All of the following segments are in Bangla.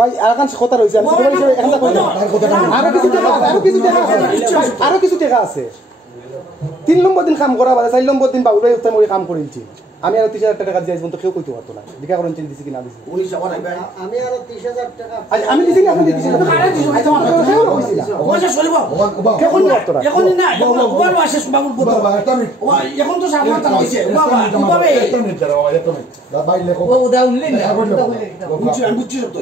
ভাই আরাকান কথা রইছে আমি তোমার হিসেবে একটা কই দাও আরো কিছু টাকা আছে 3 নম্বর দিন কাম করা বাদে 4 নম্বর দিন বাবুরাই উত্তম করে কাম করেছি আমি আর 30000 টাকা দিয়ে আইব তো কেউ কইতে পারতো না দেখা করেন চিন্তা দিছি কিনা দিছি আমি আর 30000 টাকা আমি দিছি না আপনি দিছি না আচ্ছা আমার পয়সা চলিব কেউ কইতে পারতো না এখন না ওবার আসে বাবুর বড় এখন তো সামনে তা হইছে বাবা কিভাবে একটা মিনিট ভাই লেখো ও দাও নিলে না বুঝছি সব তো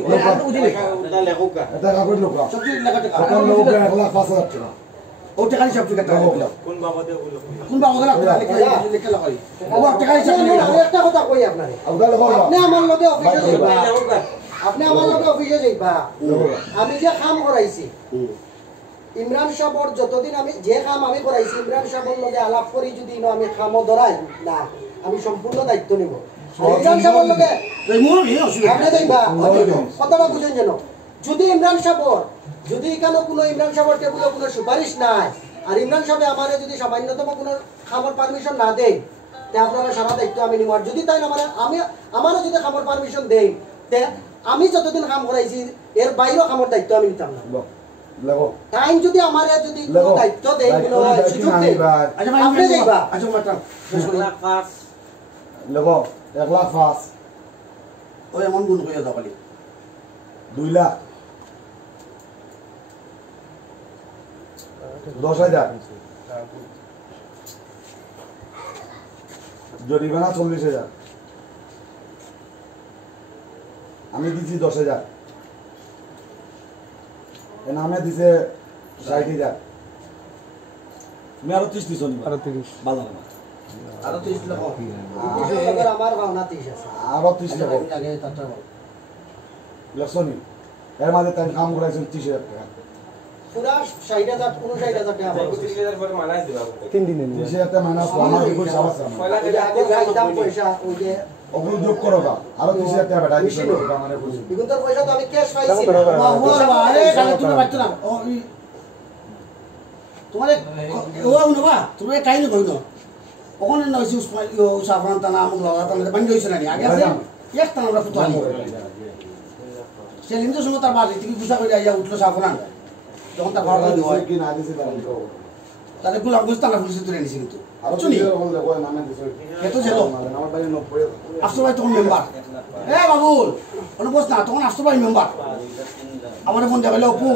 এটা লেখোকা এটা কাগজ লেখা সব লেখা টাকা কত লোক 1,05,000 টাকা ও টাকা হিসাব থেকে টাকা কোন বাবাদে লেখা লাগাই ও টাকা হিসাব আমি একটা কথা কই আপনারে আপনি আমার লগে অফিসে যাইবা আপনি আমার লগে অফিসে যাইবা আমি যে কাম করাইছি ইমরান সাহেবর যতদিন আমি যে কাম আমি করাইছি ইমরান সাহেবর লগে আলাপ করি যদি আমি কামও ধরাই না আমি সম্পূর্ণ দায়িত্ব নেব ইমরান সাহেবর লগে আপনি যাইবা কথাটা বুঝেন যেন যদি ইমরান সাহেবর যদি এখানে কোনো ইমরান সাহেবের টেবিলে কোনো সুপারিশ নাই আর ইমরান সাহেব আমারে যদি সামান্যতম কোনো খাবার পারমিশন না দেয় তে আপনারা সারা দায়িত্ব আমি নিব আর যদি তাই আমারও যদি খাবার পারমিশন দেয় তে আমি যতদিন কাম করাইছি এর বাইরেও খাবার দায়িত্ব আমি নিতাম না টাইম যদি আমারে যদি কোনো দায়িত্ব দেয় কোনো সুযোগ দেয় আপনি যাইবা আচ্ছা মাত্রা লেখো 1,05,000 ওই এমন গুণ কইয়া দাও খালি 2 লাখ 10,000 জরিমানা 40,000 আমি দিছি 10,000 এ নামে দিছে 60,000 তুমি আরো 30 দিছো আরো 30 বাজার না আরো 30 লাখ আমার ভাবনা 30 আছে আরো 30 লাখ আগে তাটা লসনি এর মাঝে তাই কাম করাইছেন 30,000 টাকা পুরা 60,000 59,000 টাকা আমার 3 দিনে নিয়ে 30,000 টাকা মাইনাস আমার কি কইছ আবার দাম পয়সা ওই যে ওগুলো যোগ করো গা আরো 30,000 টাকা বেটা দিছো আমারে কইছ বিগুন্তর পয়সা তো আমি ক্যাশ পাইছি আরে কালে তুমি পাচ্ছ না ও তোমারে ও নবা তুমি কাইনি কইনো ওখানে না হইছে সাফরান তানা আমুক লাগা তানা বান্ধি হইছে না আগে আছে একটা আমরা ফুটো আনি সেলিম তো সময় তার বাড়ি থেকে গুছা করে আইয়া উঠলো সাফরান তখন তার ভাড়া দিও কি না দিছে তাহলে গোলাপ গোস্ত তালা পুলিশে তুলে নিছি কিন্তু আরো শুনি দেখো নামে দিছো এত যেত আমার বাড়ি 90 আসতো ভাই তখন মেম্বার বাবুল কোনো বস না তখন আসতো ভাই মেম্বার আমার ফোন দেখাইলে অপু